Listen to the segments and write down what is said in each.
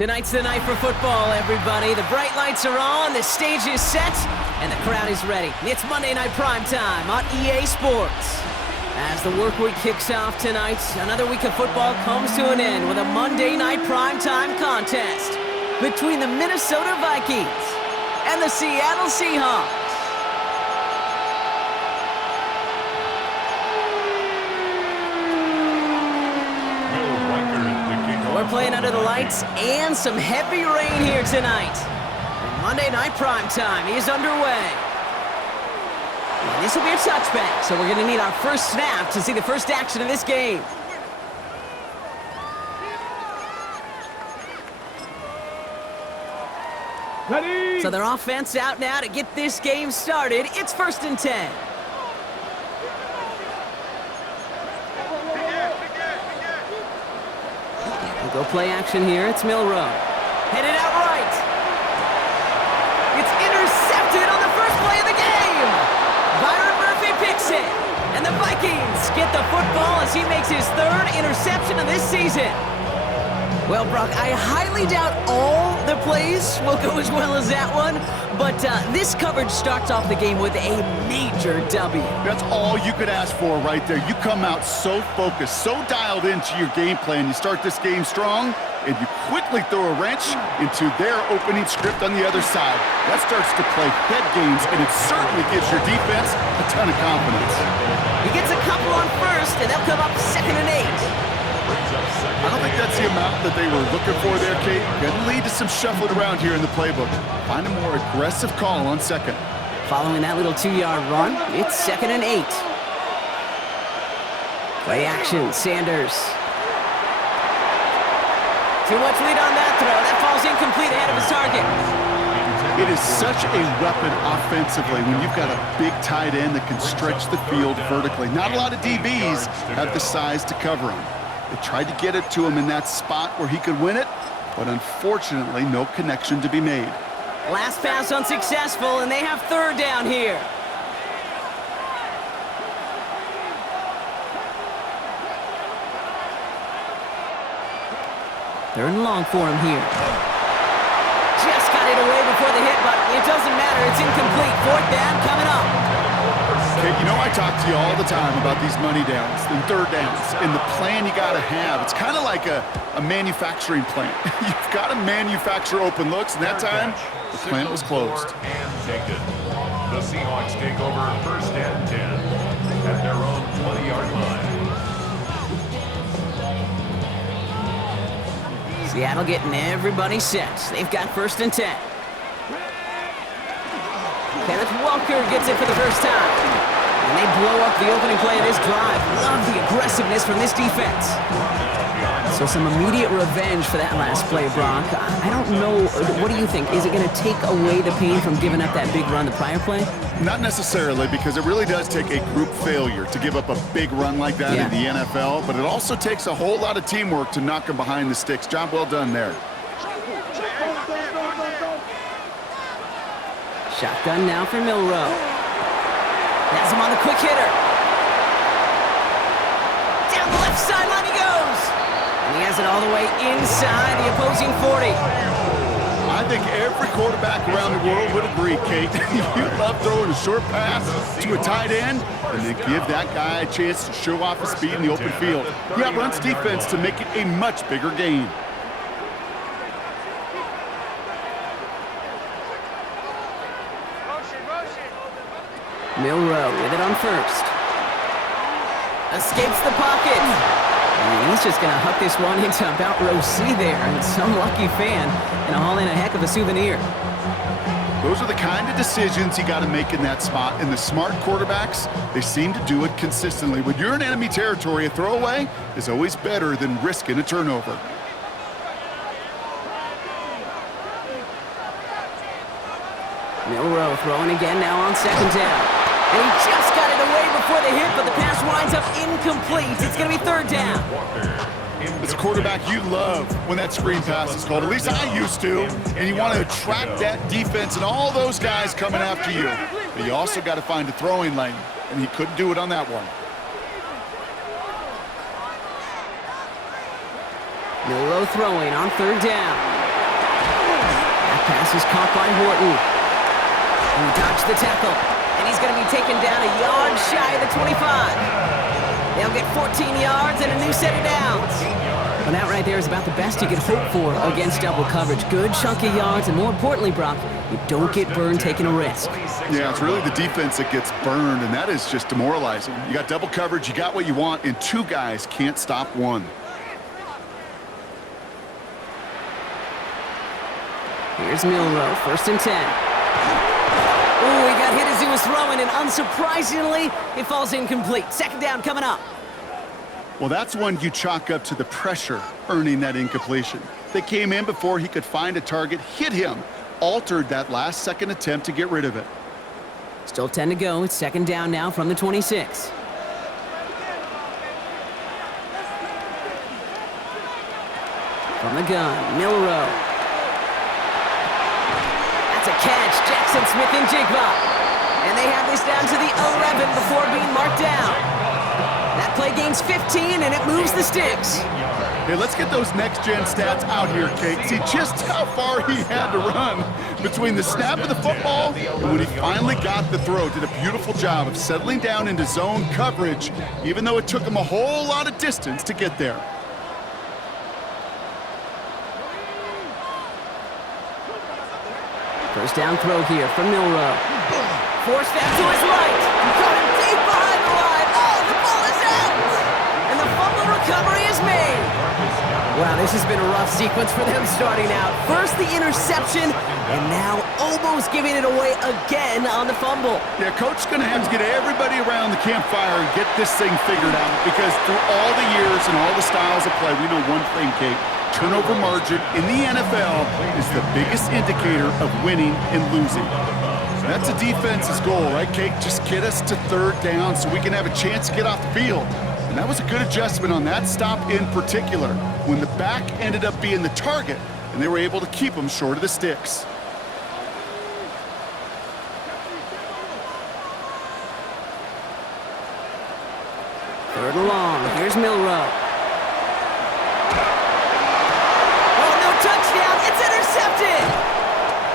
Tonight's the night for football, everybody. The bright lights are on, the stage is set, and the crowd is ready. It's Monday Night Primetime on EA Sports. As the work week kicks off tonight, another week of football comes to an end with a Monday Night Primetime contest between the Minnesota Vikings and the Seattle Seahawks. We're playing under the lights and some heavy rain here tonight. And Monday Night Primetime is underway. And this will be a touchback, so we're going to need our first snap to see the first action of this game. Ready. So their offense out now to get this game started. It's 1st and 10. Go play action here. It's Milrow. Headed out right. It's intercepted on the first play of the game. Byron Murphy picks it. And the Vikings get the football as he makes his 3rd interception of this season. Well, Brock, I highly doubt all the plays will go as well as that one, but this coverage starts off the game with a major W. That's all you could ask for right there. You come out so focused, so dialed into your game plan. You start this game strong, and you quickly throw a wrench into their opening script on the other side. That starts to play head games, and it certainly gives your defense a ton of confidence. He gets a couple on first, and they'll come up 2nd and 8. I don't think that's the amount that they were looking for there, Kate. Going to lead to some shuffling around here in the playbook. Find a more aggressive call on 2nd. Following that little 2-yard run, it's 2nd and 8. Play action, Sanders. Too much lead on that throw. That falls incomplete ahead of his target. It is such a weapon offensively when you've got a big tight end that can stretch the field vertically. Not a lot of DBs have the size to cover him. They tried to get it to him in that spot where he could win it, but unfortunately, no connection to be made. Last pass unsuccessful, and they have 3rd down here. Third and long for him here. Just got it away before the hit, but it doesn't matter. It's incomplete. 4th down coming up. Okay, you know I talk to you all the time about these money downs and 3rd downs and the plan you got to have. It's kind of like a manufacturing plant. You've got to manufacture open looks, and that time, the plant was closed. And taken. The Seahawks take over 1st and 10 at their own 20-yard line. Seattle getting everybody set. They've got 1st and 10. Kenneth Walker gets it for the first time. And they blow up the opening play of this drive. Love the aggressiveness from this defense. So some immediate revenge for that last play, Brock. I don't know. What do you think? Is it going to take away the pain from giving up that big run the prior play? Not necessarily, because it really does take a group failure to give up a big run like that in the NFL. But it also takes a whole lot of teamwork to knock them behind the sticks. Job well done there. Shotgun now for Milrow. Has him on the quick hitter. Down the left sideline he goes. And he has it all the way inside the opposing 40. I think every quarterback around the world would agree, Kate. You love throwing a short pass to a tight end and then give that guy a chance to show off his speed in the open field. He outruns defense to make it a much bigger gain. Milrow with it on 1st. Escapes the pocket. And he's just going to huck this one into about row C there. And some lucky fan and haul in a heck of a souvenir. Those are the kind of decisions you got to make in that spot. And the smart quarterbacks, they seem to do it consistently. When you're in enemy territory, a throwaway is always better than risking a turnover. Milrow throwing again now on 2nd down. And he just got it away before the hit, but the pass winds up incomplete. It's going to be 3rd down. As a quarterback, you love when that screen pass is called. At least I used to. And you want to attract that defense and all those guys coming after you. But you also got to find a throwing lane, and he couldn't do it on that one. Milrow throwing on 3rd down. This is caught by Horton. He dodged the tackle, and he's going to be taken down a yard shy of the 25. They'll get 14 yards and a new set of downs. Well, that right there is about the best you can hope for against double coverage. Good chunky yards, and more importantly, Brock, you don't get burned taking a risk. Yeah, it's really the defense that gets burned, and that is just demoralizing. You got double coverage, you got what you want, and two guys can't stop one. Here's Milroe, 1st and 10. Oh, he got hit as he was throwing, and unsurprisingly, it falls incomplete. 2nd down coming up. Well, that's one you chalk up to the pressure earning that incompletion. They came in before he could find a target, hit him, altered that last second attempt to get rid of it. Still 10 to go. It's 2nd down now from the 26. From the gun, Milroe. That's a catch. Jackson Smith and Jigba. And they have this down to the 11 before being marked down. That play gains 15, and it moves the sticks. Hey, let's get those next-gen stats out here, Kate. See just how far he had to run between the snap of the football and when he finally got the throw. Did a beautiful job of settling down into zone coverage, even though it took him a whole lot of distance to get there. First down throw here from Milroe. Forced out to his right. Caught him deep behind the line. Oh, the ball is out! And the fumble recovery is made. Wow, this has been a rough sequence for them starting out. First the interception, and now almost giving it away again on the fumble. Yeah, Coach's going to have to get everybody around the campfire and get this thing figured out, because through all the years and all the styles of play, we know one thing, Kate. Turnover margin in the NFL is the biggest indicator of winning and losing. That's a defense's goal, right, Kate? Just get us to 3rd down so we can have a chance to get off the field. And that was a good adjustment on that stop in particular, when the back ended up being the target, and they were able to keep him short of the sticks. Third and long. Here's Milroe. Touchdown, it's intercepted!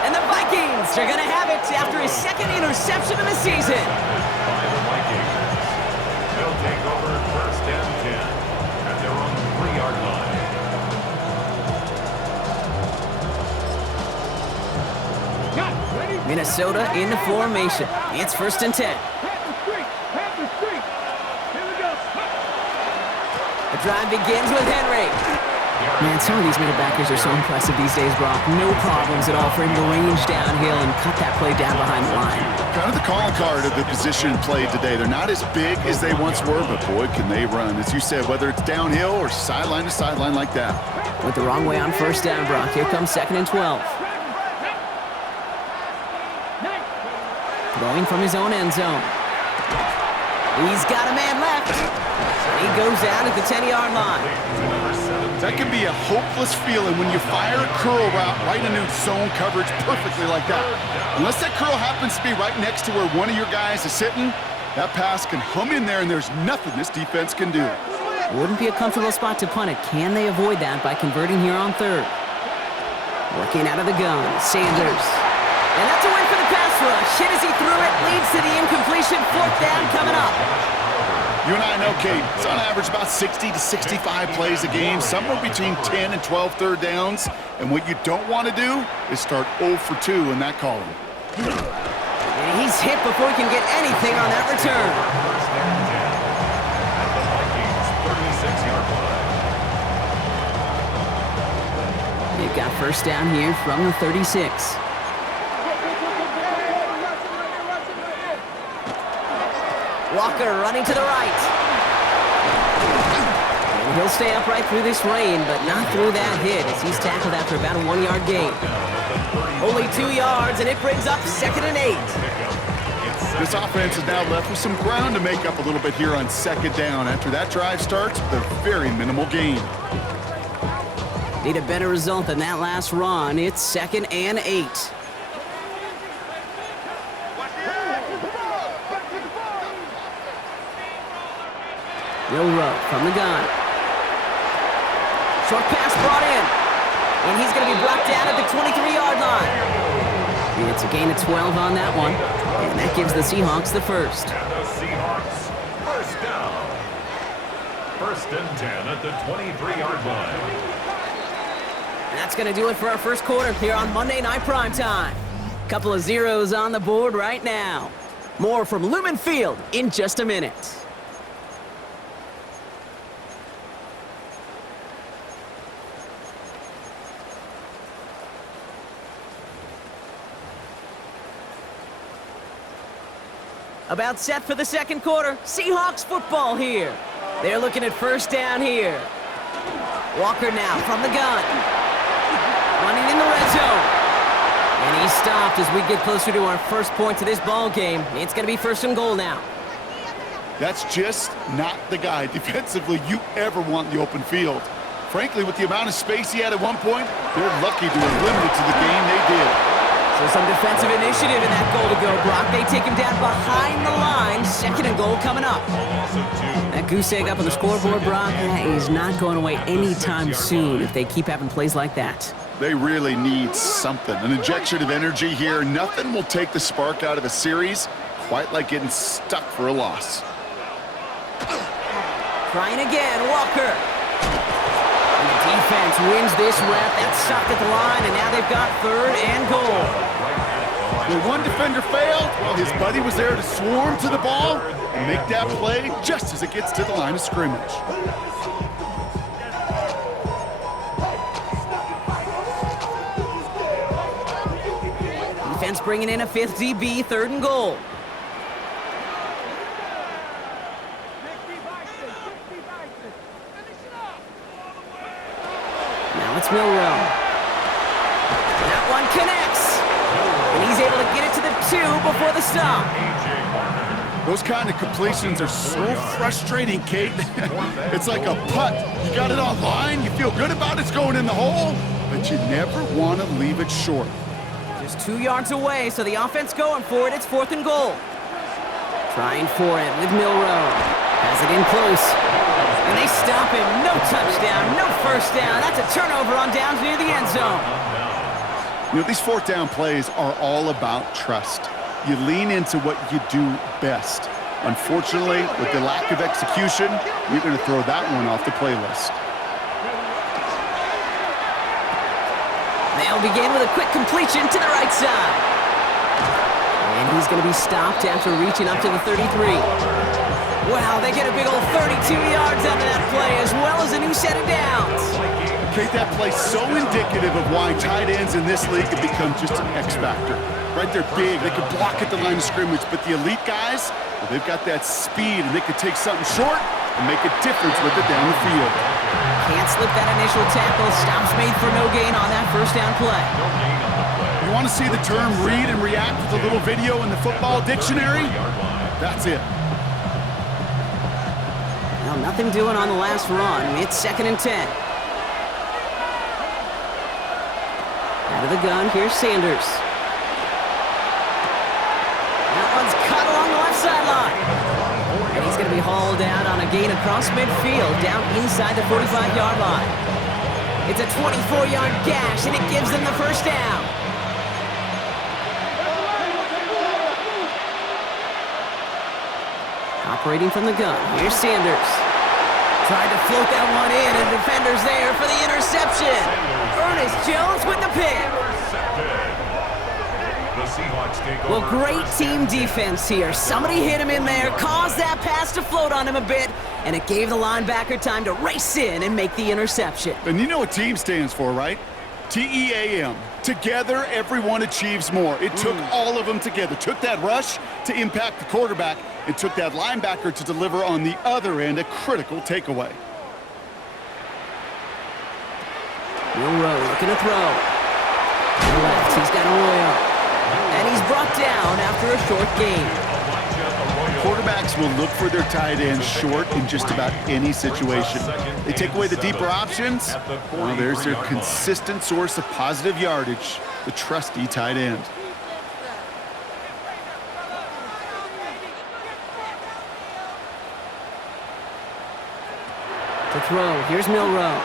And the Vikings are going to have it after his 2nd interception of the season. By the Vikings. They'll take over 1st and 10 at their own 3-yard line. Minnesota in the formation. It's 1st and 10. The drive begins with Henry. Man, some of these middle backers are so impressive these days, Brock. No problems at all for him to range downhill and cut that play down behind the line. Kind of the calling card of the position played today. They're not as big as they once were, but boy, can they run. As you said, whether it's downhill or sideline to sideline like that. Went the wrong way on 1st down, Brock. Here comes 2nd and 12. Throwing from his own end zone. He's got a man left. He goes down at the 10-yard line. That can be a hopeless feeling when you fire a curl route right into zone coverage perfectly like that. Unless that curl happens to be right next to where one of your guys is sitting, that pass can hum in there and there's nothing this defense can do. Wouldn't be a comfortable spot to punt it. Can they avoid that by converting here on 3rd? Working out of the gun, Sanders. And that's a win for the pass rush. Hit as he threw it, leads to the incompletion. 4th down coming up. You and I know, Kate, it's on average about 60 to 65 plays a game, somewhere between 10 and 12 3rd downs. And what you don't want to do is start 0 for 2 in that column. And he's hit before he can get anything on that return. 1st and 10 at the Vikings 36-yard line. They've got 1st down here from the 36. Walker running to the right. And he'll stay upright through this rain, but not through that hit as he's tackled after about a 1-yard gain. Only 2 yards, and it brings up 2nd and 8. This offense is now left with some ground to make up a little bit here on 2nd down after that drive starts with a very minimal gain. Need a better result than that last run. It's 2nd and 8. Milroe from the gun. Short pass brought in. And he's going to be brought down at the 23-yard line. It's a gain of 12 on that one, and that gives the Seahawks the first. And the Seahawks, first down. 1st and 10 at the 23-yard line. That's going to do it for our first quarter here on Monday Night Primetime. Couple of zeros on the board right now. More from Lumen Field in just a minute. About set for the second quarter. Seahawks football here. They're looking at first down here. Walker now from the gun. Running in the red zone. And he's stopped as we get closer to our first point to this ball game. It's going to be 1st and goal now. That's just not the guy defensively you ever want in the open field. Frankly, with the amount of space he had at one point, they're lucky to have limited to the game they did. So some defensive initiative in that goal to go, Brock. They take him down behind the line. 2nd and goal coming up. That goose egg up on the scoreboard, Brock, that is not going away anytime soon if they keep having plays like that. They really need something, an injection of energy here. Nothing will take the spark out of a series quite like getting stuck for a loss. Trying again, Walker. And the defense wins this rep. That's stopped at the line, and now they've got 3rd and goal. When one defender failed, well, his buddy was there to swarm to the ball and make that play just as it gets to the line of scrimmage. Defense bringing in a 5th DB, 3rd and goal. Now it's Milrow. That one connects. And he's able to get it to the 2 before the stop. Those kind of completions are so frustrating, Kate. It's like a putt. You got it on line, you feel good about it's going in the hole, but you never want to leave it short. Just 2 yards away, so the offense going for it. It's 4th and goal. Trying for it with Milrow. Has it in close. And they stop him. No touchdown, no first down. That's a turnover on downs near the end zone. You know, these 4th down plays are all about trust. You lean into what you do best. Unfortunately, with the lack of execution, you're going to throw that one off the playlist. They'll begin with a quick completion to the right side. And he's going to be stopped after reaching up to the 33. Wow, they get a big old 32 yards out of that play, as well as a new set of downs. Okay, that play's so indicative of why tight ends in this league have become just an X factor. Right, they're big, they can block at the line of scrimmage, but the elite guys, well, they've got that speed, and they can take something short and make a difference with it down the field. Can't slip that initial tackle. Stops made for no gain on that first down play. You want to see the term read and react with a little video in the football dictionary? That's it. Well, nothing doing on the last run. It's 2nd and 10. Out of the gun, here's Sanders. That one's cut along the left sideline. And he's going to be hauled out on a gain across midfield, down inside the 45-yard line. It's a 24-yard gash, and it gives them the first down. Operating from the gun, here's Sanders. Tried to float that one in, and defender's there for the interception. Ernest Jones with the pick. Well, great team defense here. Somebody hit him in there, caused that pass to float on him a bit, and it gave the linebacker time to race in and make the interception. And you know what team stands for, right? T-E-A-M. Together, everyone achieves more. It took all of them together. Took that rush to impact the quarterback. It took that linebacker to deliver on the other end, a critical takeaway. Milrow looking to throw. To the left, he's got Arroyo. And he's brought down after a short gain. Quarterbacks will look for their tight ends short in just about any situation. They take away the deeper options. Well, there's their consistent source of positive yardage, the trusty tight end. To throw, here's Milrow.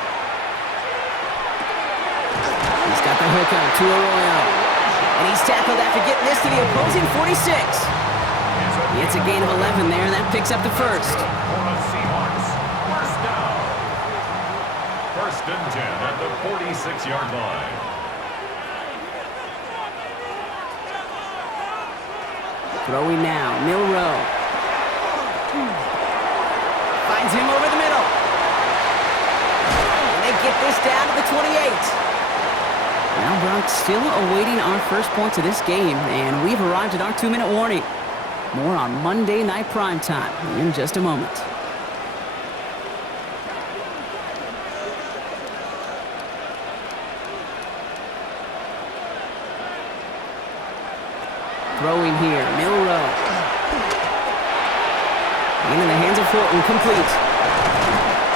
He's got the hook out to Arroyo. And he's tackled after getting this to the opposing 46. It's a gain of 11 there, and that picks up the first. For the Seahawks, first down. First and 10 at the 46-yard line. Throwing now, Milroe. Finds him over the middle. And they get this down to the 28. Now, Brock, still awaiting our first points of this game, and we've arrived at our 2-minute warning. More on Monday Night Primetime in just a moment. Throwing here, Milroe. Into the hands of Fulton, complete.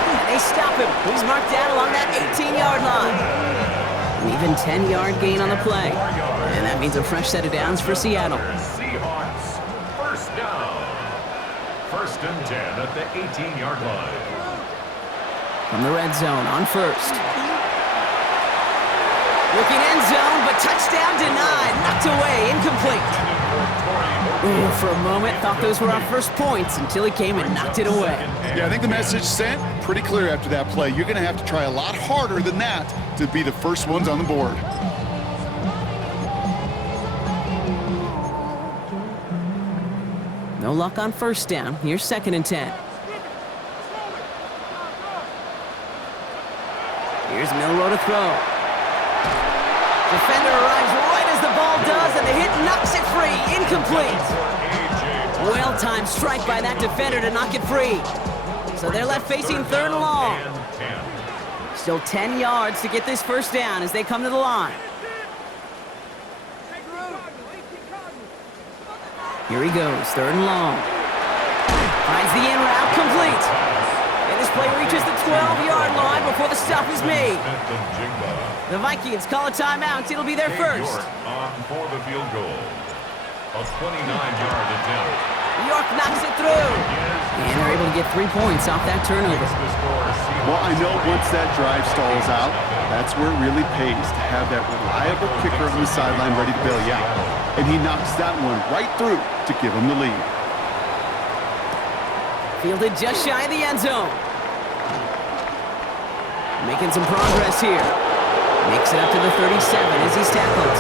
And they stop him. He's marked down along that 18-yard line. An even 10-yard gain on the play. And that means a fresh set of downs for Seattle. Seahawks, first down. First and 10 at the 18-yard line. From the red zone on first. Looking end zone, but touchdown denied. Knocked away, incomplete. Ooh, for a moment, thought those were our first points until he came and knocked it away. Yeah, I think the message sent pretty clear after that play. You're going to have to try a lot harder than that to be the first ones on the board. No luck on first down. Here's second and 10. Here's Milroe to throw. Defender arrives right as the ball does, and the hit knocks it free. Incomplete. Well-timed strike by that defender to knock it free. So they're left facing third and long. Still 10 yards to get this first down as they come to the line. Here he goes, third and long. Finds the in route, complete. And this play reaches the 12-yard line before the stop is made. The Vikings call a timeout. It'll be their first. York on for the field goal. A 29-yard attempt. York knocks it through. And they're able to get 3 points off that turnover. Well, I know once that drive stalls out, that's where it really pays to have that reliable kicker on the sideline ready to bail you out. And he knocks that one right through to give him the lead. Fielded just shy of the end zone. Making some progress here. Makes it up to the 37 as he's tackled.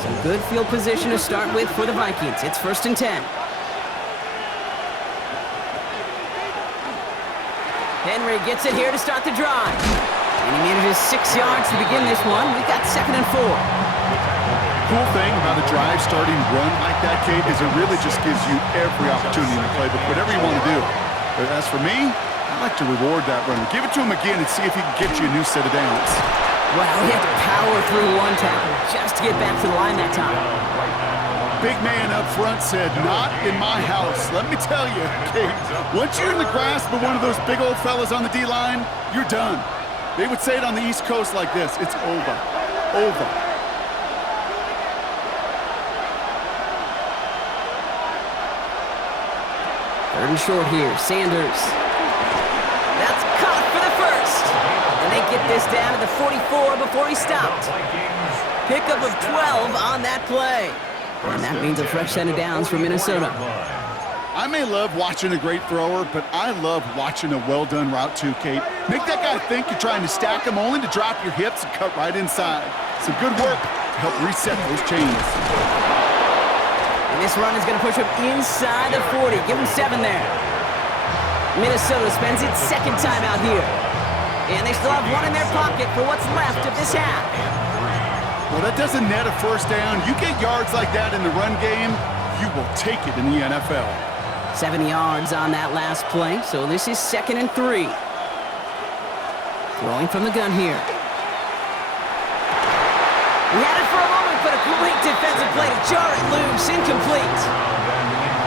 Some good field position to start with for the Vikings. It's first and 10. Henry gets it here to start the drive. And he manages 6 yards to begin this one. We've got second and 4. Cool thing about a drive starting run like that, Kate, is it really just gives you every opportunity in the playbook, whatever you want to do. But as for me, I like to reward that runner. Give it to him again and see if he can get you a new set of downs. Wow, he had to power through one tackle just to get back to the line that time. Big man up front said, "Not in my house." Let me tell you, Kate, once you're in the grasp of one of those big old fellas on the D-line, you're done. They would say it on the East Coast like this: it's over. Over. Third and short here, Sanders. That's caught for the first. And they get this down to the 44 before he stopped. Pickup of 12 on that play. And that means a fresh set of downs for Minnesota. I may love watching a great thrower, but I love watching a well-done route too, Kate. Make that guy think you're trying to stack him only to drop your hips and cut right inside. Some good work to help reset those chains. And this run is going to push him inside the 40. Give him 7 there. Minnesota spends its second time out here. And they still have one in their pocket for what's left of this half. Well, that doesn't net a first down. You get yards like that in the run game, you will take it in the NFL. 7 yards on that last play, so this is second and 3. Throwing from the gun here. He had it for a moment, but a great defensive play to jar it loose, incomplete.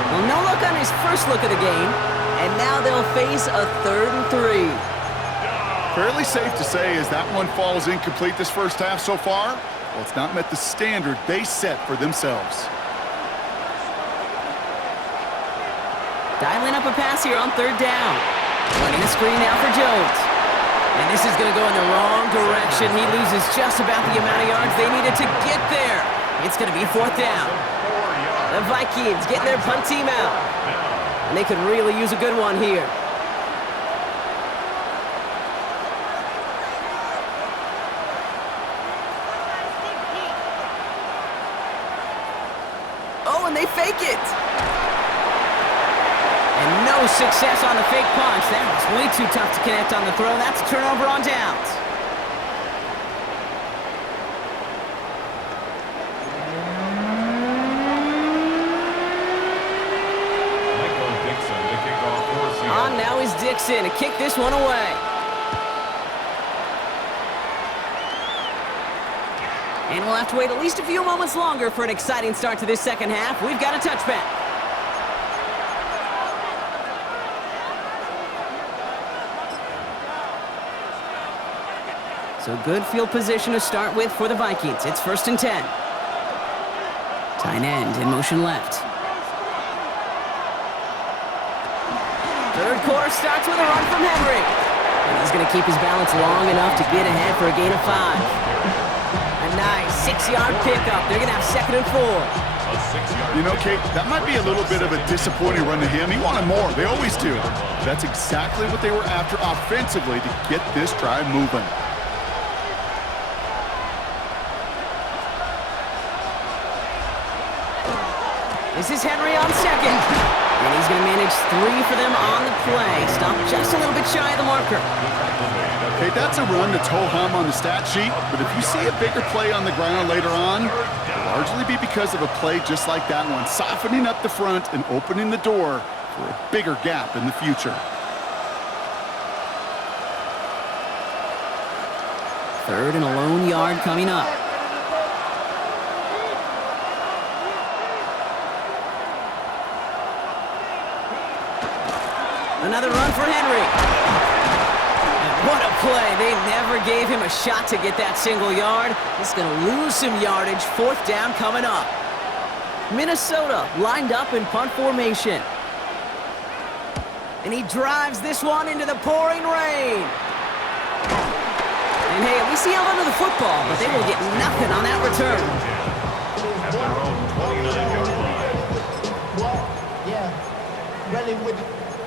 Well, no look on his first look of the game, and now they'll face a third and 3. Fairly safe to say as that one falls incomplete this first half so far, well, it's not met the standard they set for themselves. Dialing up a pass here on third down. Running a screen now for Jones. And this is going to go in the wrong direction. He loses just about the amount of yards they needed to get there. It's going to be fourth down. The Vikings getting their punt team out. And they could really use a good one here. Oh, and they fake it. And no success on the fake punch. That was way too tough to connect on the throw. That's a turnover on downs. On now is Dixon to kick this one away. And we'll have to wait at least a few moments longer for an exciting start to this second half. We've got a touchback. So good field position to start with for the Vikings. It's 1st and 10. Tight end in motion left. Third quarter starts with a run from Henry. And he's going to keep his balance long enough to get ahead for a gain of 5. A nice 6-yard pickup. They're going to have 2nd and 4. You know, Kate, that might be a little bit of a disappointing run to him. He wanted more. They always do. That's exactly what they were after offensively to get this drive moving. This is Henry on 2nd. And he's going to manage 3 for them on the play. Stopped just a little bit shy of the marker. Okay, that's a run that's ho-hum on the stat sheet, but if you see a bigger play on the ground later on, it'll largely be because of a play just like that one, softening up the front and opening the door for a bigger gap in the future. 3rd and a lone yard coming up. Another run for Henry. And what a play. They never gave him a shot to get that single yard. He's going to lose some yardage. 4th down coming up. Minnesota lined up in punt formation. And he drives this one into the pouring rain. And hey, at least he held onto the football, but they will get nothing on that return. At their own 29-yard line. What? Yeah. Really with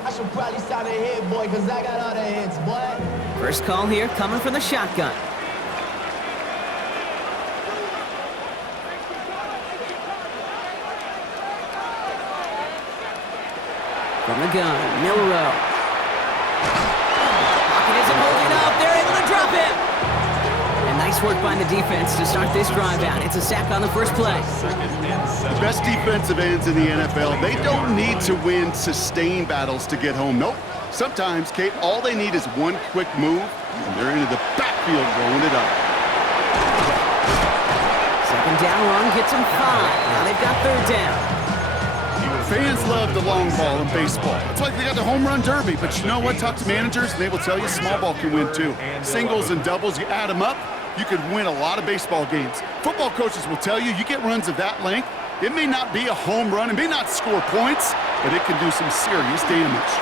I should probably sign a hit, boy, because I got all the hits, boy. First call here coming from the shotgun. From the gun, Milrow. Pocket isn't holding up. They're able to drop him. And nice work by the defense to start this drive out. It's a sack on the first play. The best defensive ends in the NFL, they don't need to win sustained battles to get home. Nope. Sometimes, Kate, all they need is one quick move, and they're into the backfield rolling it up. 2nd down run gets them 5. Now they've got 3rd down. Fans love the long ball in baseball. It's like they got the home run derby, but you know what? Talk to managers, and they will tell you small ball can win too. Singles and doubles, you add them up, you could win a lot of baseball games. Football coaches will tell you, you get runs of that length, it may not be a home run, it may not score points, but it can do some serious damage.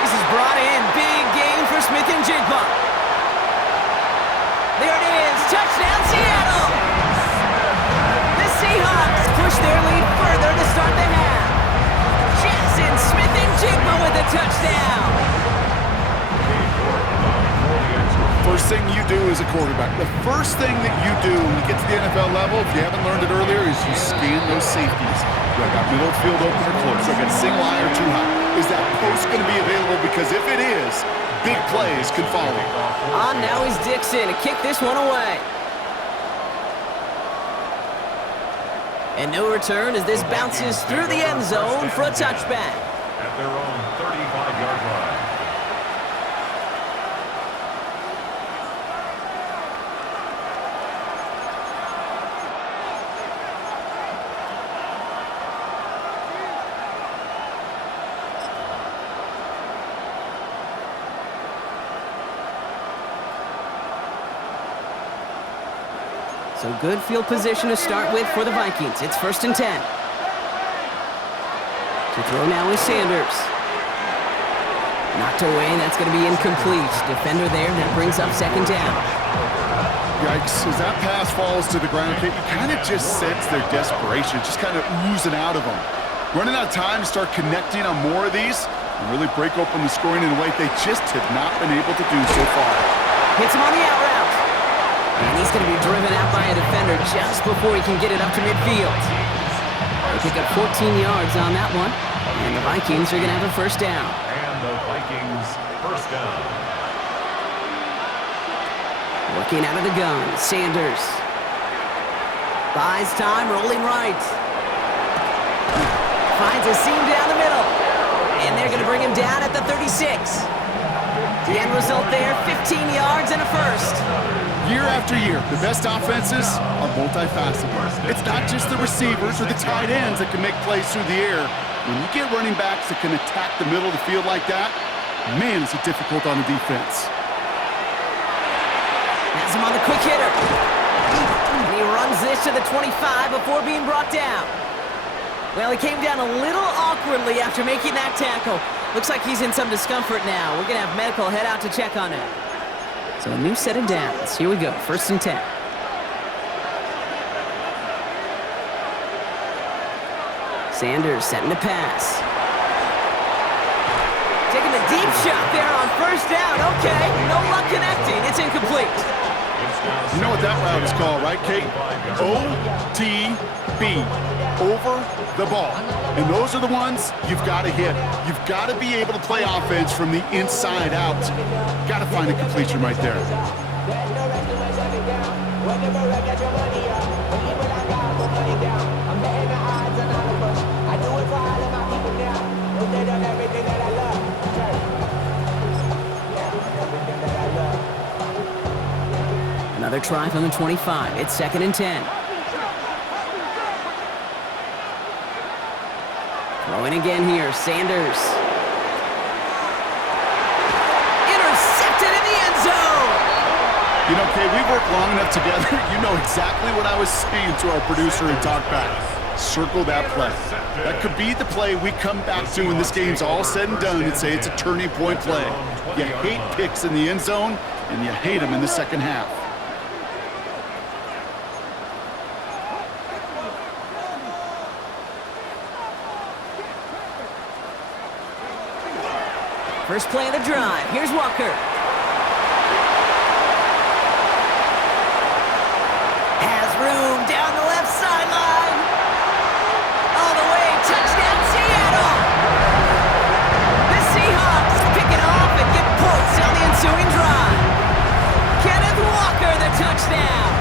This is brought in. Big game for Smith and Jigba. There it is. Touchdown, Seattle. The Seahawks push their lead further to start the half. Jackson Smith and Jigba with the touchdown. First thing you do as a quarterback, the first thing that you do when you get to the NFL level, if you haven't learned it earlier, is you scan those safeties. Do I got middle field open or close? Do I got single eye or too high? Is that post going to be available? Because if it is, big plays can follow. On now is Dixon to kick this one away. And no return as this bounces through the end zone for a touchback. At their own 35-yard line. So good field position to start with for the Vikings. It's 1st and 10. To throw now is Sanders. Knocked away, that's going to be incomplete. Defender there, that brings up second down. Yikes, as that pass falls to the ground, Kate, you kind of just sense their desperation, just kind of oozing out of them. Running out of time to start connecting on more of these and really break open the scoring in a way they just have not been able to do so far. Hits him on the out route. And he's going to be driven out by a defender just before he can get it up to midfield. They pick up 14 yards on that one. And the Vikings are going to have a first down. And the Vikings first down. Working out of the gun, Sanders. Buys time, rolling right. Finds a seam down the middle. And they're going to bring him down at the 36. The end result there, 15 yards and a first. Year after year, the best offenses are multifaceted. It's not just the receivers or the tight ends that can make plays through the air. When you get running backs that can attack the middle of the field like that, man, is it difficult on the defense. Has him on the quick hitter. And he runs this to the 25 before being brought down. Well, he came down a little awkwardly after making that tackle. Looks like he's in some discomfort now. We're going to have medical head out to check on him. So a new set of downs. Here we go, 1st and 10. Sanders setting the pass. Taking the deep shot there on 1st down. Okay, no luck connecting. It's incomplete. You know what that route is called, right, Kate? OTB, over the ball. And those are the ones you've got to hit. You've got to be able to play offense from the inside out. Got to find a completion right there. Another try from the 25. It's 2nd and 10. Throwing again here, Sanders. Intercepted in the end zone! You know, Kay, we worked long enough together. You know exactly what I was saying to our producer in talkback. Circle that play. That could be the play we come back to when this game's all said and done and say it's a turning point play. You hate picks in the end zone, and you hate them in the second half. First play of the drive. Here's Walker. Has room down the left sideline. All the way. Touchdown, Seattle. The Seahawks pick it off and get points on the ensuing drive. Kenneth Walker, the touchdown.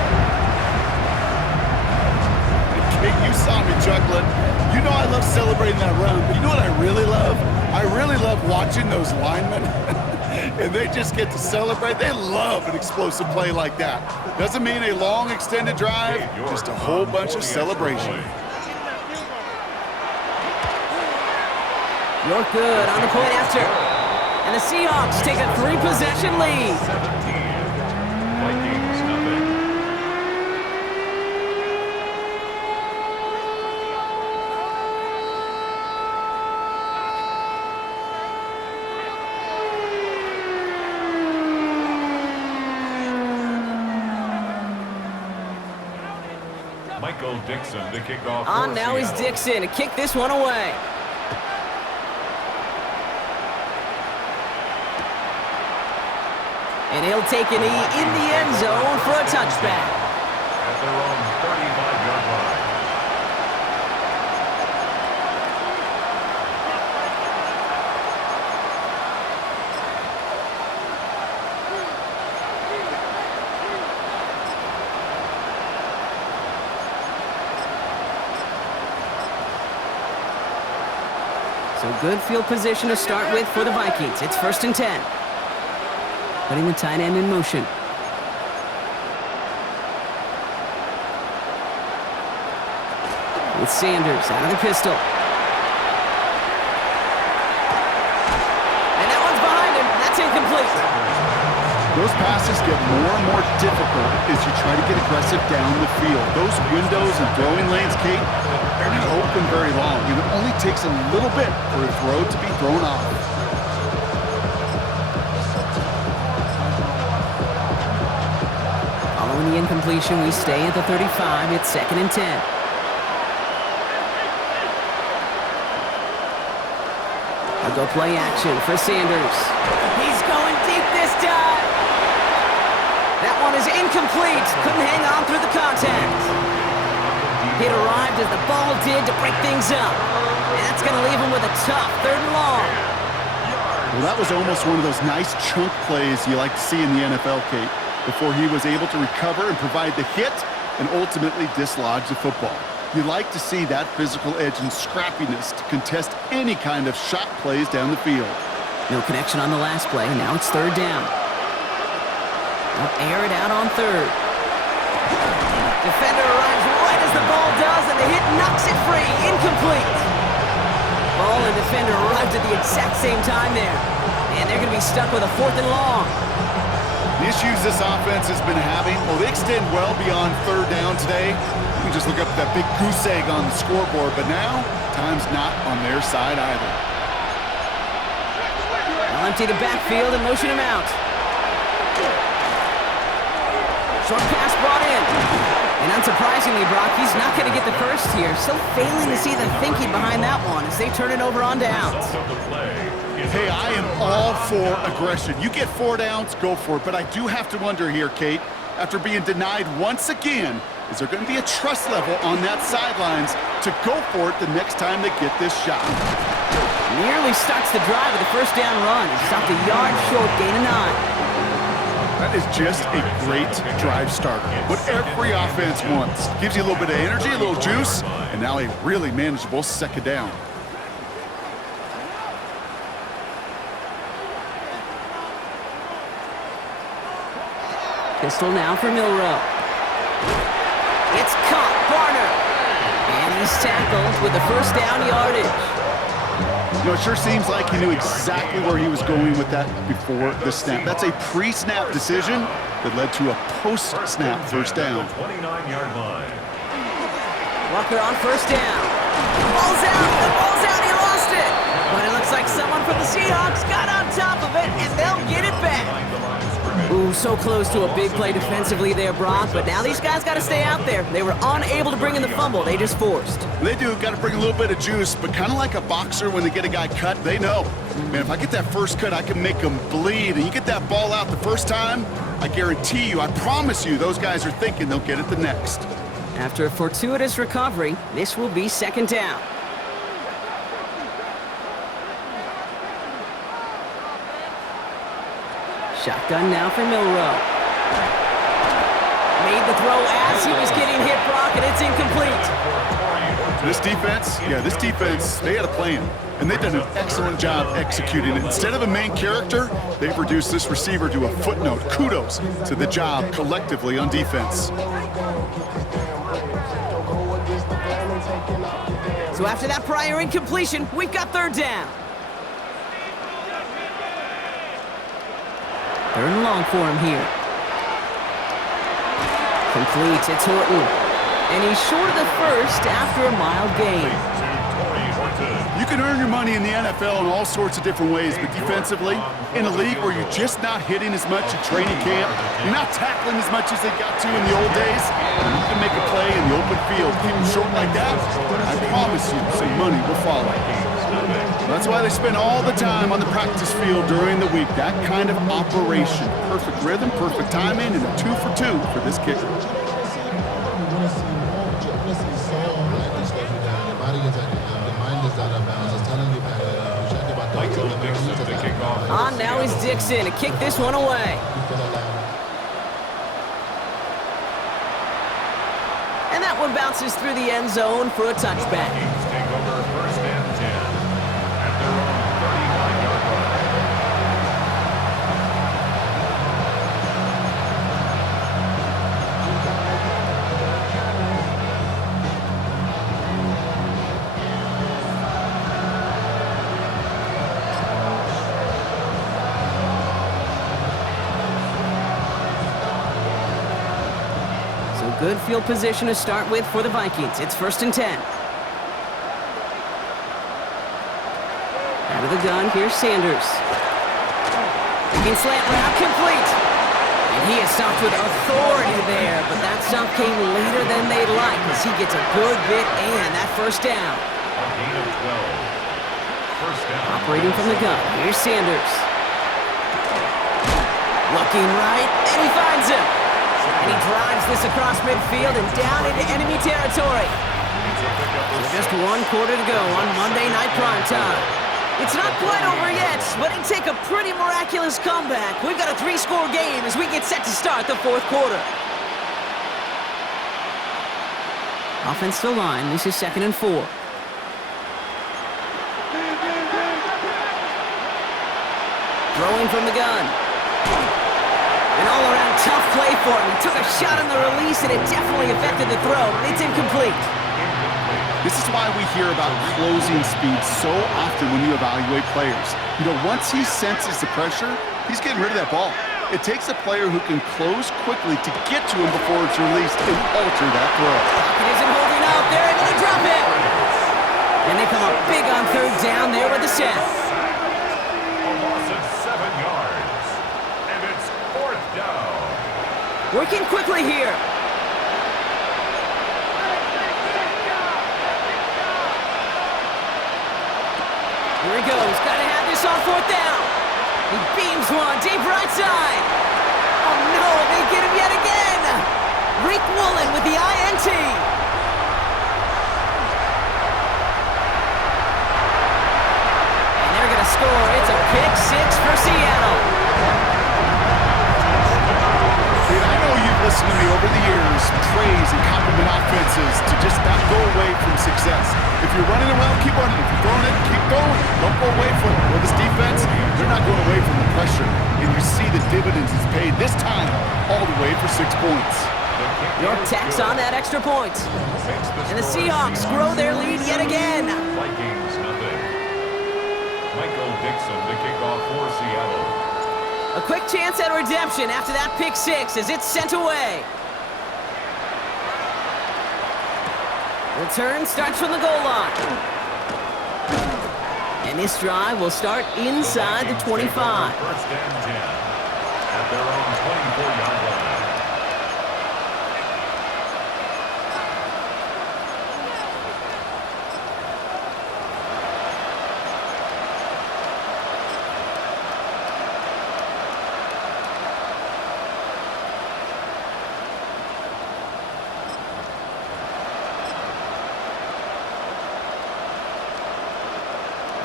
Hey, you saw me chuckling. You know I love celebrating that run, but you know what I really love? I really love watching those linemen, and they just get to celebrate. They love an explosive play like that. Doesn't mean a long, extended drive, just a whole bunch of celebration. You're good on the point after. And the Seahawks take a 3-possession lead. 17. Vikings nothing. Michael Dixon to kick off. On now is Dixon to kick this one away. And he'll take a knee in the end zone for a touchback. At their own 35-yard line. So good field position to start with for the Vikings. It's 1st and 10. Putting the tight end in motion. With Sanders out of the pistol. And that one's behind him. That's incomplete. Those passes get more and more difficult as you try to get aggressive down the field. Those windows and throwing lanes, Kate, they're not open very long, and it only takes a little bit for a throw to be thrown off. Following the incompletion, we stay at the 35. It's 2nd and 10. I'll go play action for Sanders. He's going deep this time. That one is incomplete. Couldn't hang on through the contact. It arrived as the ball did to break things up. And that's going to leave him with a tough 3rd and long. Well, that was almost one of those nice chunk plays you like to see in the NFL, Kate, before he was able to recover and provide the hit and ultimately dislodge the football. You like to see that physical edge and scrappiness to contest any kind of shot plays down the field. No connection on the last play. Now it's 3rd down. They'll air it out on 3rd. Defender arrives right as the ball does, and the hit knocks it free. Incomplete. Ball and defender arrived at the exact same time there. And they're going to be stuck with a 4th and long. The issues this offense has been having, well, they extend well beyond 3rd down today. You can just look up that big goose egg on the scoreboard, but now, time's not on their side either. They'll empty the backfield and motion him out. Short pass brought in. And unsurprisingly, Brock, he's not going to get the first here. Still failing to see the thinking behind that one as they turn it over on downs. Hey, I am all for aggression. You get 4 downs, go for it. But I do have to wonder here, Kate, after being denied once again, is there going to be a trust level on that sidelines to go for it the next time they get this shot? Nearly starts the drive with a 1st down run. He stopped a yard short, gain of 9. That is just a great drive starter. What every offense wants. Gives you a little bit of energy, a little juice, and now a really manageable 2nd down. Pistol now for Milroe. It's caught, Barner. And he's tackled with the 1st down yardage. You know, it sure seems like he knew exactly where he was going with that before the snap. That's a pre-snap decision that led to a post-snap 1st down. 29-yard line. Walker on 1st down. The ball's out, he lost it. But it looks like someone from the Seahawks got on top of it, and they'll get it back. Ooh, so close to a big play defensively there, Brock, but now these guys got to stay out there. They were unable to bring in the fumble they just forced. They do, got to bring a little bit of juice, but kind of like a boxer when they get a guy cut, they know, man, if I get that first cut, I can make them bleed, and you get that ball out the first time, I guarantee you, I promise you, those guys are thinking they'll get it the next. After a fortuitous recovery, this will be 2nd down. Shotgun now for Milroe. Made the throw as he was getting hit, Brock, and it's incomplete. This defense, they had a plan, and they've done an excellent job executing it. Instead of a main character, they've reduced this receiver to a footnote. Kudos to the job collectively on defense. So after that prior incompletion, we've got 3rd down. 3rd and long for him here. Complete, it's Horton. And he's short of the 1st after a mild gain. You can earn your money in the NFL in all sorts of different ways, but defensively, in a league where you're just not hitting as much at training camp, you're not tackling as much as they got to in the old days, you can make a play in the open field, keep them short like that, I promise you some money will follow. That's why they spend all the time on the practice field during the week. That kind of operation. Perfect rhythm, perfect timing, and a 2 for 2 for this kicker. On now is Dixon to kick this one away. And that one bounces through the end zone for a touchback. Take over 1st and 10 at their own 35-yard line. Good field position to start with for the Vikings. It's 1st and 10. Out of the gun, here's Sanders. Looking slant route complete. And he is stopped with authority there, but that stop came later than they'd like as he gets a good bit and that first down. A gain of 12. First down. Operating from the gun, here's Sanders. Looking right, and he finds him. And he drives this across midfield and down into enemy territory. So just one quarter to go on Monday Night Primetime. It's not quite over yet, but it'd take a pretty miraculous comeback. We've got a 3-score game as we get set to start the 4th quarter. Offensive line, this is 2nd and 4. Throwing from the gun. An all-around tough play for him. He took a shot on the release, and it definitely affected the throw. It's incomplete. This is why we hear about closing speed so often when you evaluate players. You know, once he senses the pressure, he's getting rid of that ball. It takes a player who can close quickly to get to him before it's released and alter that throw. Pocket isn't holding out. They're able to drop it. And they come up big on 3rd down there with the sack. A loss of 7 yards. And it's 4th down. Working quickly here. Here he goes. Got to have this on 4th down. He beams one deep right side. Oh, no. They get him yet again. Rick Woolen with the INT. And they're going to score. It's a pick 6 for Seattle. Dude, I know you've listened to me over the years praise and compliment offenses to just not go away from success. If you're running it well, keep running. If you're throwing it, keep going. Don't go away from it. Well, this defense, they're not going away from the pressure. And you see the dividends it's paid this time all the way for 6 points. York Tacks on that extra point. And the Seahawks grow their lead yet again. Vikings nothing. Michael Dixon to kick off for Seattle. A quick chance at redemption after that pick 6 as it's sent away. Return starts from the goal line. And this drive will start inside the 25. 1st and 10 at their own 24-yard line.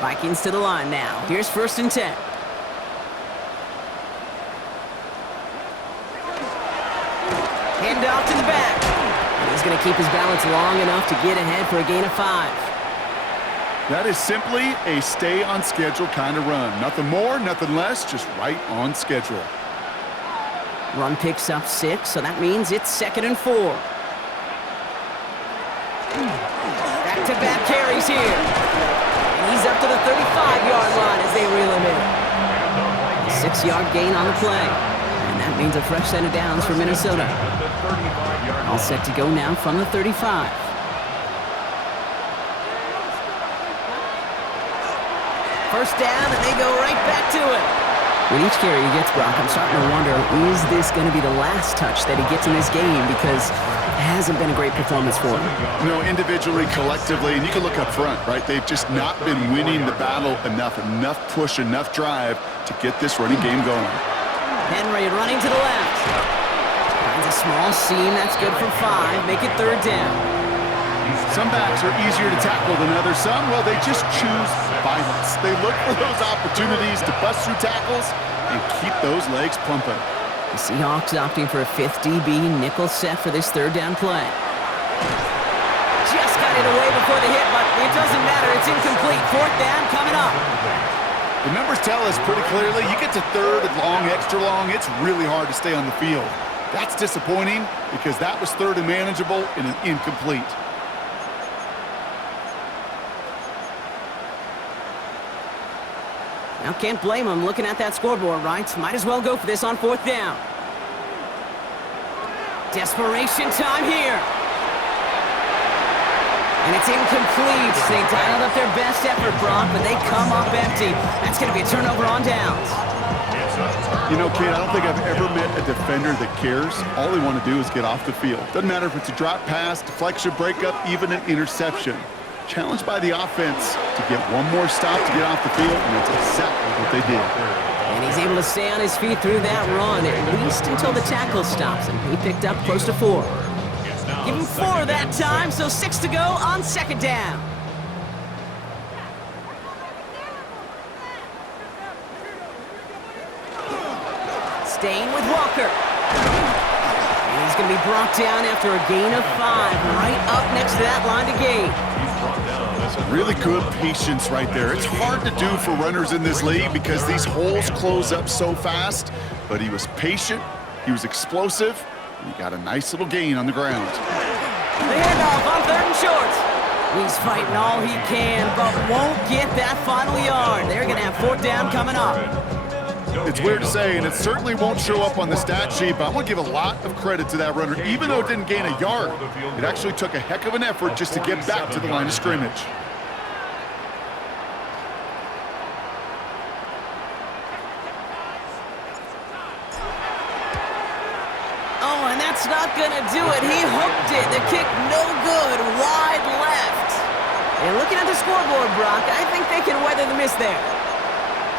Vikings to the line now. Here's 1st and 10. Hand off to the back. And he's going to keep his balance long enough to get ahead for a gain of 5. That is simply a stay-on-schedule kind of run. Nothing more, nothing less, just right on schedule. Run picks up 6, so that means it's 2nd and 4. Back-to-back carries here. He's up to the 35-yard line as they reel him in. 6-yard gain on the play. And that means a fresh set of downs for Minnesota. All set to go now from the 35. First down, and they go right back to it. With each carry he gets, Brock, I'm starting to wonder, is this going to be the last touch that he gets in this game? Because it hasn't been a great performance for him. You know, individually, collectively, and you can look up front, right? They've just not been winning the battle enough push, enough drive to get this running game going. Henry running to the left. Finds a small seam, that's good for 5. Make it 3rd down. Some backs are easier to tackle than others. Some, well, they just choose violence. They look for those opportunities to bust through tackles and keep those legs pumping. The Seahawks opting for a 5th DB nickel set for this 3rd down play. Just got it away before the hit, but it doesn't matter. It's incomplete. 4th down coming up. The numbers tell us pretty clearly, you get to 3rd and long, extra long, it's really hard to stay on the field. That's disappointing because that was 3rd and manageable and an incomplete. Now can't blame him looking at that scoreboard, right? Might as well go for this on 4th down. Desperation time here. And it's incomplete. They dialed up their best effort, Brock, but they come up empty. That's going to be a turnover on downs. You know, kid, I don't think I've ever met a defender that cares. All they want to do is get off the field. Doesn't matter if it's a drop pass, deflection, breakup, even an interception. Challenged by the offense to get one more stop to get off the field, and that's exactly what they did. And he's able to stay on his feet through that run, at least until the tackle stops him. He picked up close to 4. Give him 4 that time, so 6 to go on second down. Staying with Walker. And he's going to be brought down after a gain of 5, right up next to that line to gain. Really good patience right there. It's hard to do for runners in this league because these holes close up so fast, but he was patient, he was explosive, and he got a nice little gain on the ground. The handoff on 3rd and short. He's fighting all he can, but won't get that final yard. They're going to have 4th down coming up. It's weird to say, and it certainly won't show up on the stat sheet, but I want to give a lot of credit to that runner. Even though it didn't gain a yard, it actually took a heck of an effort just to get back to the line of scrimmage. Oh, and that's not going to do it. He hooked it. The kick no good, wide left. And looking at the scoreboard, Brock, I think they can weather the miss there.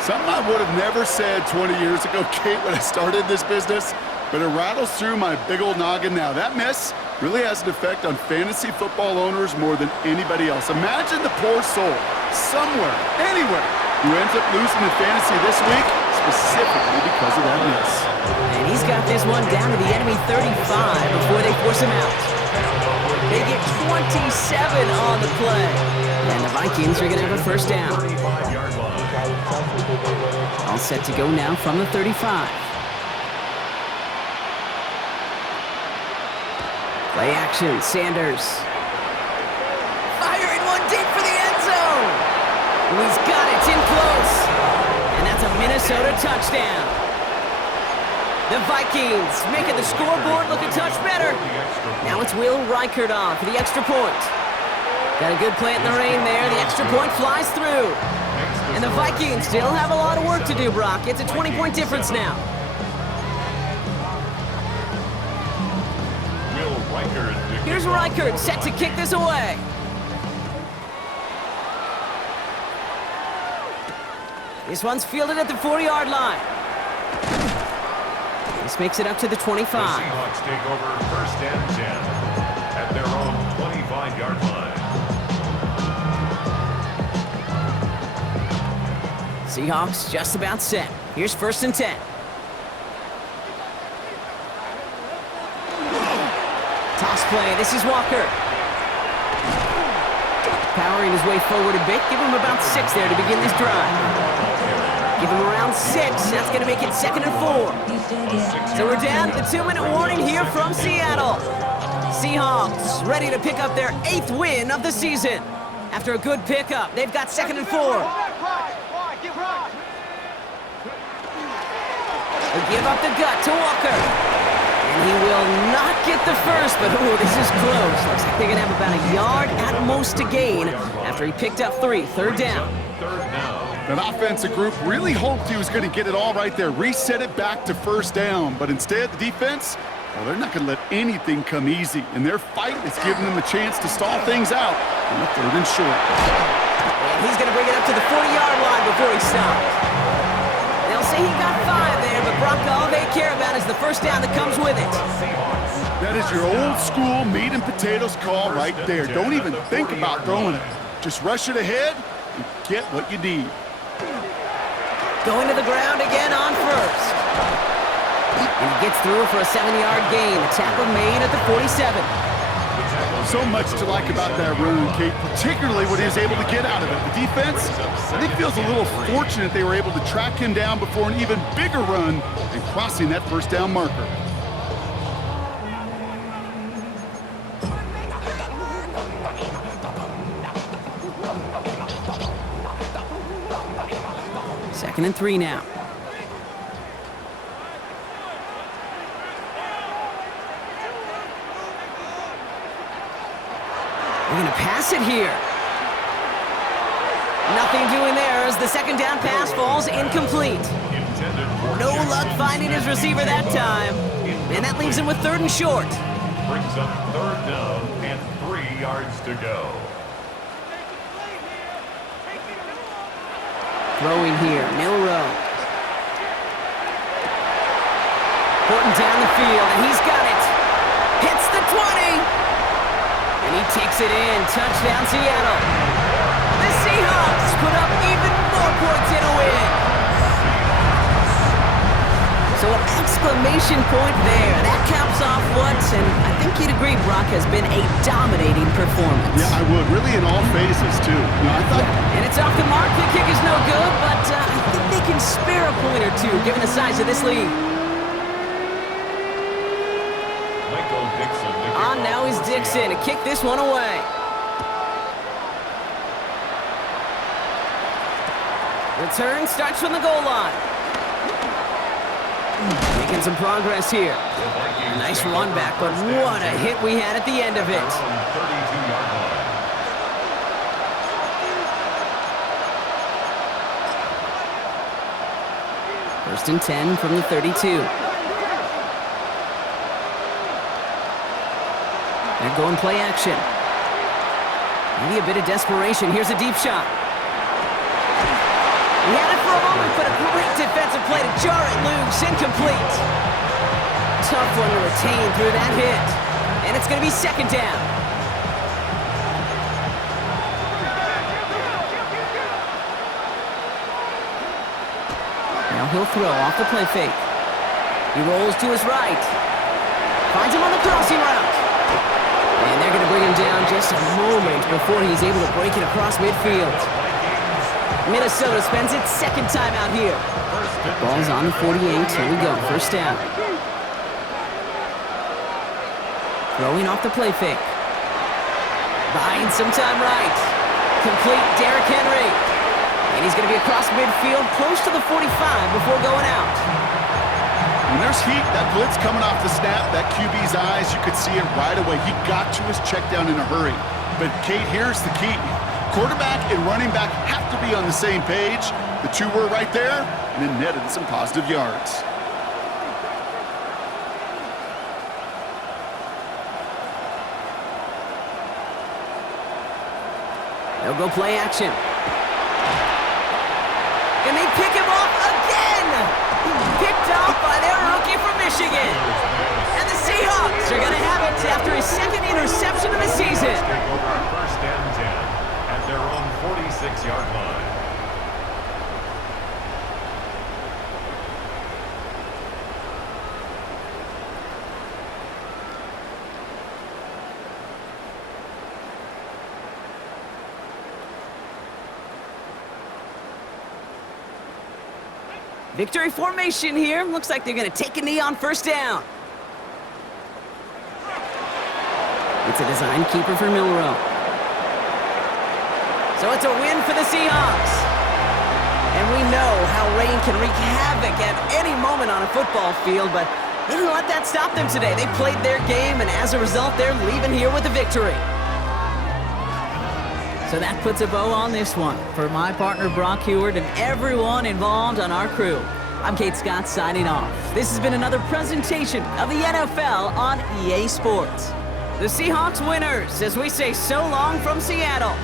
Something I would have never said 20 years ago, Kate, when I started this business, but it rattles through my big old noggin now. That miss really has an effect on fantasy football owners more than anybody else. Imagine the poor soul, somewhere, anywhere, who ends up losing in fantasy this week, specifically because of that miss. And he's got this one down to the enemy 35 before they force him out. They get 27 on the play. And the Vikings are going to have a 1st down. All set to go now from the 35. Play action, Sanders. Firing one deep for the end zone. He's got it, it's in close. And that's a Minnesota touchdown. The Vikings making the scoreboard look a touch better. Now it's Will Reichert on for the extra point. Got a good plant in the rain there. The extra point flies through. And the Vikings still have a lot of work to do, Brock. It's a 20-point difference now. Here's Reichert set to kick this away. This one's fielded at the 40-yard line. This makes it up to the 25. The Seahawks take over 1st and 10 at their own 25-yard line. Seahawks just about set. Here's 1st and 10. Toss play. This is Walker. Powering his way forward a bit. Give him about 6 there to begin this drive. Give him around 6. That's going to make it 2nd and 4. So we're down to the 2-minute warning here from Seattle. Seahawks ready to pick up their 8th win of the season. After a good pickup, they've got 2nd and 4. They'll give up the gut to Walker. And he will not get the 1st, but ooh, this is close. Looks like they're going to have about a yard at most to gain after he picked up 3. 3rd down. That offensive group really hoped he was going to get it all right there, reset it back to 1st down. But instead, the defense, well, they're not going to let anything come easy. And their fight is giving them a chance to stall things out on the 3rd and short. And he's going to bring it up to the 40-yard line before he stops. They'll say he got 5 there, but Brock, all they care about is the 1st down that comes with it. That is your old school meat and potatoes call right there. Don't even think about throwing it. Just rush it ahead and get what you need. Going to the ground again on 1st. And he gets through for a 7-yard gain. The tackle made at the 47. So much to like about that run, Kate, particularly what he was able to get out of it. The defense, I think, feels a little fortunate they were able to track him down before an even bigger run and crossing that 1st down marker. Second and 3 now. They're gonna pass it here. Nothing doing there as the second down pass falls incomplete. No luck finding his receiver that time. And that leaves him with 3rd and short. Brings up 3rd down and 3 yards to go. Throwing here, Milroe. Porting down the field, and he's got it. Hits the 20. And he takes it in. Touchdown, Seattle. The Seahawks put up even more points in a win. So an exclamation point there. That caps off what, and I think you'd agree, Brock, has been a dominating performance. Yeah, I would. Really in all phases, too. You know, I thought... And it's off the mark. The kick is no good, but I think they can spare a point or two, given the size of this lead. On now is Dixon to kick this one away. Return starts from the goal line. Making some progress here. Nice run back, but what a hit we had at the end of it. 32-yard line. First and 10 from the 32. They're going play action. Maybe a bit of desperation. Here's a deep shot. He had it for a moment, but a great defensive play to jar it loose. Incomplete. Tough one to retain through that hit. And it's going to be 2nd down. Now he'll throw off the play fake. He rolls to his right. Finds him on the crossing route. And they're going to bring him down just a moment before he's able to break it across midfield. Minnesota spends its 2nd time out here. Ball's on the 48. Here we go. 1st down. Throwing off the play fake. Buying some time right. Complete Derrick Henry. And he's going to be across midfield, close to the 45 before going out. When there's heat, that blitz coming off the snap, that QB's eyes, you could see it right away. He got to his check down in a hurry. But, Kate, here's the key. Quarterback and running back have to be on the same page. The two were right there, and it netted some positive yards. They'll go play action. And they pick him off again! Picked off by their rookie from Michigan. And the Seahawks are going to have it after his 2nd interception of the season. Take over 1st and 10 at their own 46-yard line. Victory formation here. Looks like they're going to take a knee on 1st down. It's a design keeper for Milroe. So it's a win for the Seahawks. And we know how rain can wreak havoc at any moment on a football field, but they didn't let that stop them today. They played their game, and as a result, they're leaving here with a victory. So that puts a bow on this one. For my partner, Brock Heward, and everyone involved on our crew, I'm Kate Scott signing off. This has been another presentation of the NFL on EA Sports. The Seahawks winners as we say so long from Seattle.